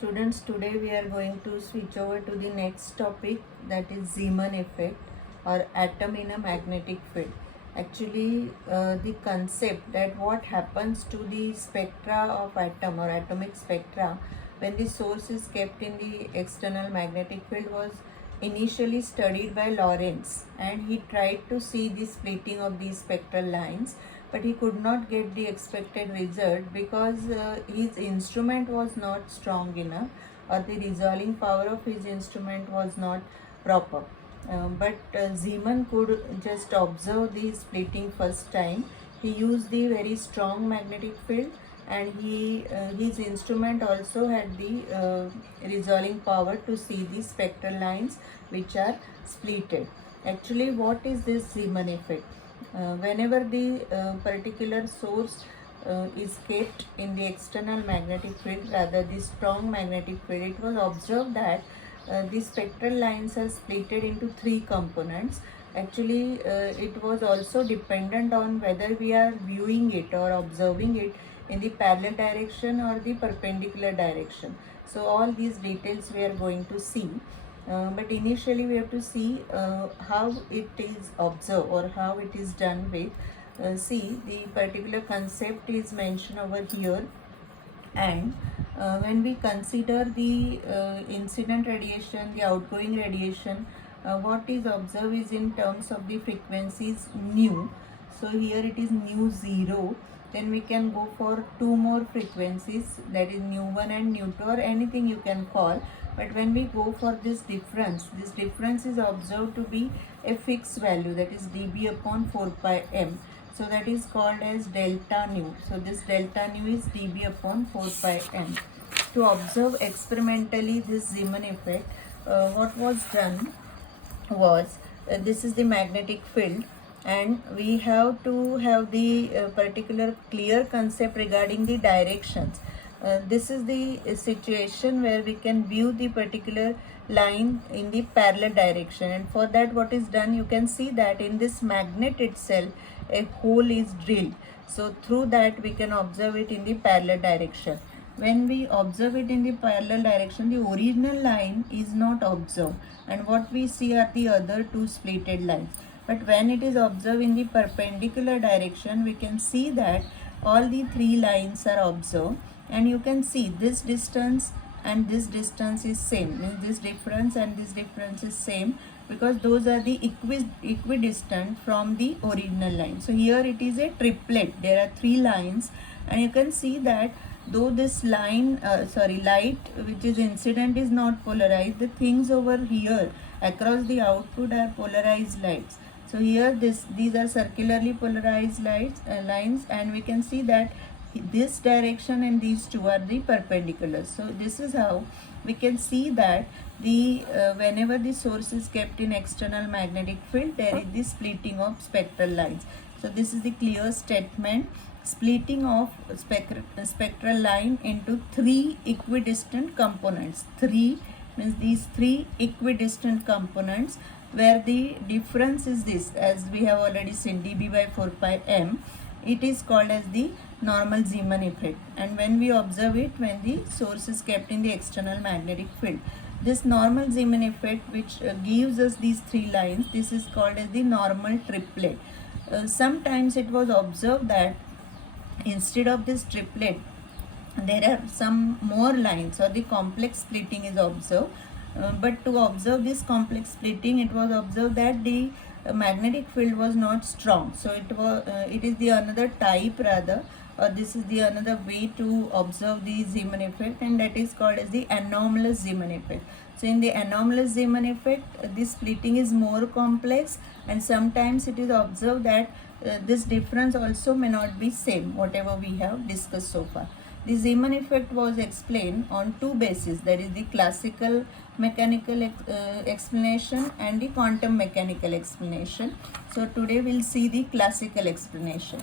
Students, today we are going to switch over to the next topic, that is Zeeman effect or atom in a magnetic field. Actually, the concept that what happens to the spectra of atom or atomic spectra when the source is kept in the external magnetic field was initially studied by Lorentz, and he tried to see the splitting of these spectral lines, but he could not get the expected result because his instrument was not strong enough, or the resolving power of his instrument was not proper. But Zeeman could just observe the splitting first time. He used the very strong magnetic field, and his instrument also had the resolving power to see the spectral lines which are splitted. Actually, what is this Zeeman effect? Whenever the particular source is kept in the external magnetic field, rather the strong magnetic field, it was observed that the spectral lines are splitted into three components. Actually, it was also dependent on whether we are viewing it or observing it in the parallel direction or the perpendicular direction. So all these details we are going to see. But initially we have to see how it is observed or how it is done with. See, the particular concept is mentioned over here, and when we consider the incident radiation, the outgoing radiation, what is observed is in terms of the frequencies nu. So here it is nu 0. Then we can go for two more frequencies, that is nu 1 and nu 2, or anything you can call. But when we go for this difference is observed to be a fixed value, that is dB upon 4 pi m. So that is called as delta nu. So this delta nu is dB upon 4 pi m. To observe experimentally this Zeeman effect, what was done was, this is the magnetic field, and we have to have the particular clear concept regarding the directions. This is the situation where we can view the particular line in the parallel direction, and for that what is done, you can see that in this magnet itself a hole is drilled, so through that we can observe it in the parallel direction. When we observe it in the parallel direction, the original line is not observed, and what we see are the other two splitted lines. But when it is observed in the perpendicular direction, we can see that all the three lines are observed, and you can see this distance and this distance is same, means this difference and this difference is same, because those are the equidistant from the original line. So here it is a triplet, there are three lines, and you can see that though this line light which is incident is not polarized, the things over here across the output are polarized lights. So here these are circularly polarized lines, and we can see that this direction and these two are the perpendicular. So this is how we can see that the whenever the source is kept in external magnetic field, there is the splitting of spectral lines. So this is the clear statement: splitting of spectral line into three equidistant components. Three means these three equidistant components, where the difference is this, as we have already seen, dB by 4 pi m. It is called as the normal Zeeman effect, and when we observe it when the source is kept in the external magnetic field, this normal Zeeman effect which gives us these three lines, this is called as the normal triplet. Sometimes it was observed that instead of this triplet there are some more lines, or the complex splitting is observed. But to observe this complex splitting, it was observed that the magnetic field was not strong. So it is the another type rather, or this is the another way to observe the Zeeman effect, and that is called as the anomalous Zeeman effect. So in the anomalous Zeeman effect, this splitting is more complex, and sometimes it is observed that this difference also may not be same, whatever we have discussed so far. The Zeeman effect was explained on two bases, that is the classical mechanical explanation and the quantum mechanical explanation. So today we'll see the classical explanation.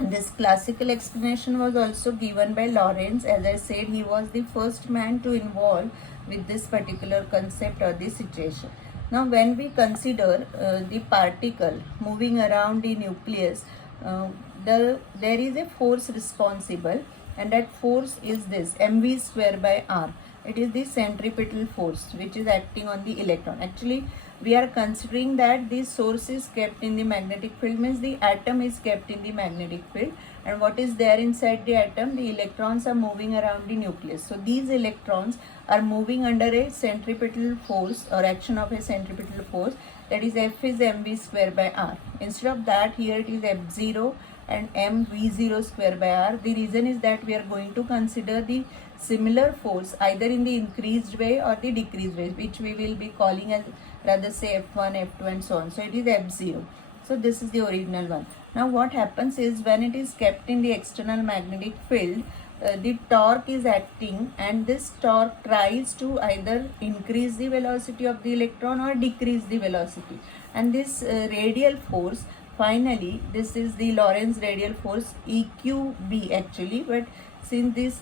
This classical explanation was also given by Lorentz. As I said, he was the first man to involve with this particular concept or the situation. Now when we consider the particle moving around the nucleus, there is a force responsible, and that force is this mv square by r. It is the centripetal force which is acting on the electron. Actually, we are considering that this source is kept in the magnetic field, means the atom is kept in the magnetic field, and what is there inside the atom? The electrons are moving around the nucleus. So these electrons are moving under a centripetal force or action of a centripetal force, that is F is mv square by r. Instead of that, here it is F0 and mv0 square by r. The reason is that we are going to consider the similar force either in the increased way or the decreased way, which we will be calling as, rather say, F1, F2 and so on. So it is F0. So this is the original one. Now what happens is, when it is kept in the external magnetic field, the torque is acting, and this torque tries to either increase the velocity of the electron or decrease the velocity. And this radial force, finally, this is the Lorentz radial force, EQB actually, but since this,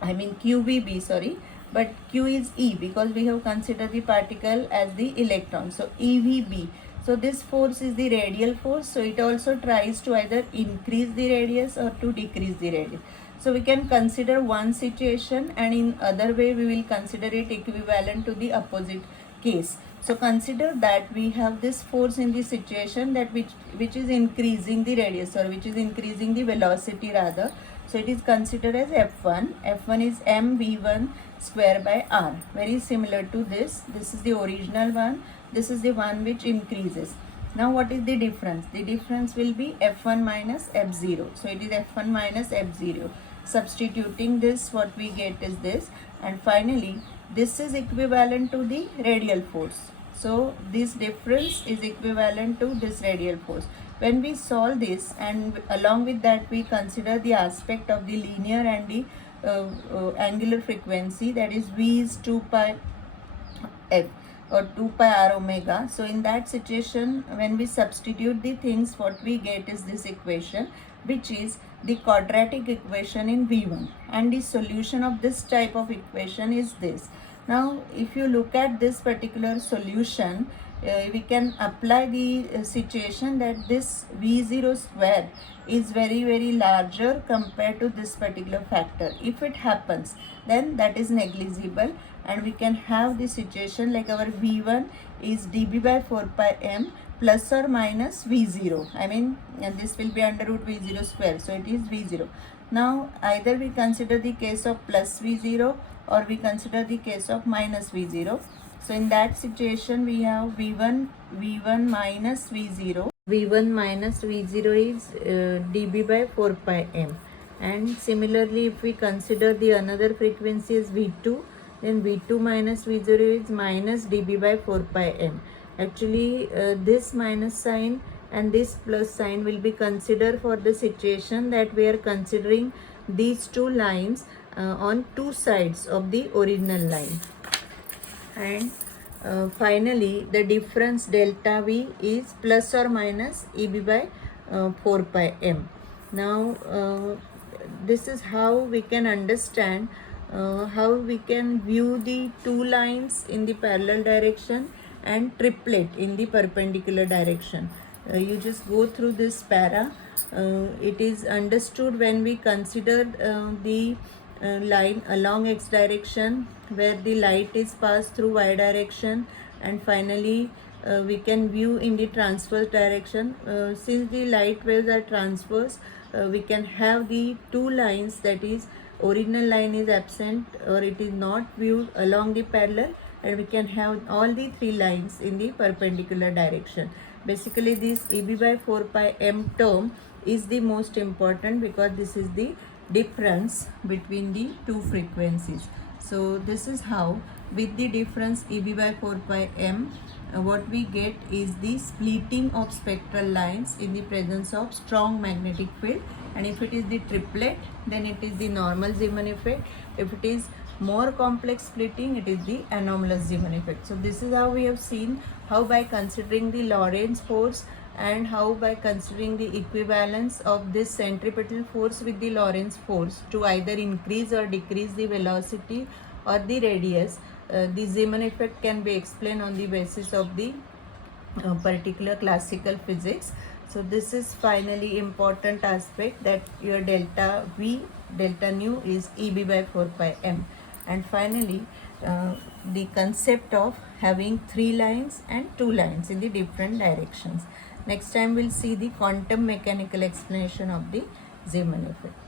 I mean QVB, sorry, but Q is E because we have considered the particle as the electron. So EVB. So this force is the radial force. So it also tries to either increase the radius or to decrease the radius. So we can consider one situation, and in other way we will consider it equivalent to the opposite case. So consider that we have this force in the situation that which is increasing the radius, or which is increasing the velocity rather. So it is considered as F1. F1 is mv1 square by r. Very similar to this. This is the original one. This is the one which increases. Now what is the difference? The difference will be F1 minus F0. So it is F1 minus F0. Substituting this, what we get is this. And finally, this is equivalent to the radial force. So this difference is equivalent to this radial force. When we solve this, and along with that we consider the aspect of the linear and the angular frequency, that is V is 2 pi f or 2 pi r omega. So in that situation, when we substitute the things, what we get is this equation, which is the quadratic equation in V1, and the solution of this type of equation is this. Now if you look at this particular solution, we can apply the situation that this V0 square is very larger compared to this particular factor. If it happens, then that is negligible, and we can have the situation like our V1 is dB by 4 pi m plus or minus V0. I mean, and this will be under root V0 square. So it is V0. Now either we consider the case of plus V0 or we consider the case of minus V0. So in that situation, we have V1 minus V0. V1 minus V0 is dB by 4 pi m. And similarly, if we consider the another frequency as V2, then V2 minus V0 is minus dB by 4 pi m. Actually, this minus sign and this plus sign will be considered for the situation that we are considering these two lines on two sides of the original line. And finally, the difference delta V is plus or minus EB by 4 pi m. Now this is how we can understand how we can view the two lines in the parallel direction and triplet in the perpendicular direction. You just go through this para. It is understood when we consider the line along x direction where the light is passed through y direction, and finally we can view in the transverse direction. Since the light waves are transverse, we can have the two lines, that is original line is absent or it is not viewed along the parallel, and we can have all the three lines in the perpendicular direction. Basically, this EB by 4 pi m term is the most important because this is the difference between the two frequencies. So this is how, with the difference EB by 4 pi m, what we get is the splitting of spectral lines in the presence of strong magnetic field. And if it is the triplet, then it is the normal Zeeman effect. If it is more complex splitting, it is the anomalous Zeeman effect. So this is how we have seen how by considering the Lorentz force and how by considering the equivalence of this centripetal force with the Lorentz force to either increase or decrease the velocity or the radius, the Zeeman effect can be explained on the basis of the particular classical physics. So this is finally important aspect, that your delta V delta nu is EB by 4 pi m. And finally, the concept of having 3 lines and 2 lines in the different directions. Next time we'll see the quantum mechanical explanation of the Zeeman effect.